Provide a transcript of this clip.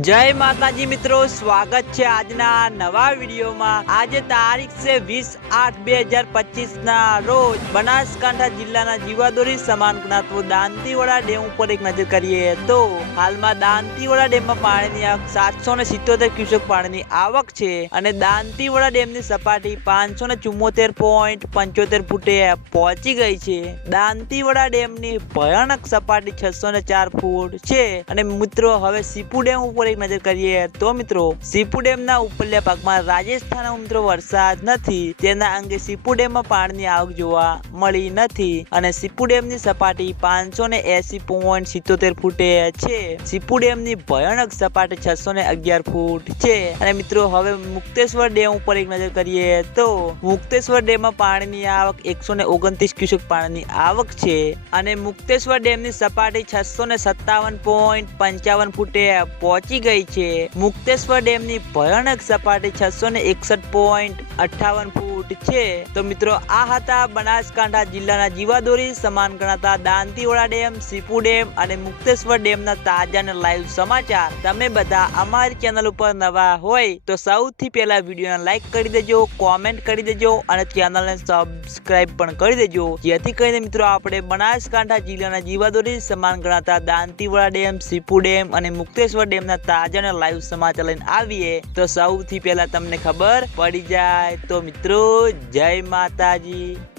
જય માતાજી મિત્રો, સ્વાગત છે આજના નવા વિડીયોમાં. આજે તારીખ છે વીસ આઠ બે હજાર પચીસ ના રોજ બનાસકાંઠા જિલ્લાના જીવાદોરી સમાન ગણાતો દાંતીવાડા ડેમ ઉપર એક નજર કરીએ તો હાલમાં દાંતીવાડા ડેમમાં પાણીની આવક સાતસો ને સિત્તોતેર ક્યુસેક પાણીની આવક છે અને દાંતીવાડા ડેમની સપાટી પાંચસો ને ચુમ્મોતેર પોઈન્ટ પંચોતેર ફૂટે પહોંચી ગઈ છે. દાંતીવાડા ડેમની ભયાનક સપાટી છસો ને ચાર ફૂટ છે. અને મિત્રો, હવે સીપુ ડેમ ઉપર એક નજર કરીએ તો મિત્રો, સીપુ ડેમના ઉપરલ્યા ભાગમાં રાજસ્થાનમાં મિત્રો વરસાદ નથી. તેના અંગે સીપુ ડેમમાં પાણીની આવક જોવા મળી નથી અને સીપુ ડેમની સપાટી પાંચસો ને એસી પોઈન્ટ સિત્તોતેર ફૂટે છે. સીપુ ડેમની ભયાનક સપાટી છસો ને અગિયાર ફૂટ છે. અને મિત્રો, હવે મુક્તેશ્વર ડેમ ઉપર એક નજર કરીએ તો મુક્તેશ્વર ડેમમાં પાણીની આવક એકસો ને ઓગણત્રીસ ક્યુસેક પાણીની આવક છે અને મુક્તેશ્વર ડેમની સપાટી છસો ને સત્તાવન પોઈન્ટ પંચાવન ફૂટે પહોંચી ગઈ છે. મુક્તેશ્વર ડેમની ભયાનક સપાટી છસો ને એકસઠ પોઈન્ટ અઠાવન ફૂટ છે. તો મિત્રો, આ હતા બનાસકાંઠા જિલ્લાના જીવાદોરી સમાન ગણાતા દાંતીવાડા ડેમ, સીપુ ડેમ અને મુક્તેશ્વર ડેમના તાજા અને લાઈવ સમાચાર. તમે બધા અમારી ચેનલ ઉપર નવા હોય તો સૌથી પહેલા વિડીયોને લાઈક કરી દેજો, કોમેન્ટ કરી દેજો અને ચેનલને સબસ્ક્રાઈબ પણ કરી દેજો. જેથી કરીને મિત્રો, આપણે બનાસકાંઠા જિલ્લાના જીવાદોરી સમાન ગણાતા દાંતીવાડા ડેમ, સીપુ ડેમ અને મુક્તેશ્વર ડેમના તાજા અને લાઈવ સમાચાર લઈને આવીએ. તો સૌથી પહેલા તમને ખબર પડી જાય. તો મિત્રો જય માતાજી.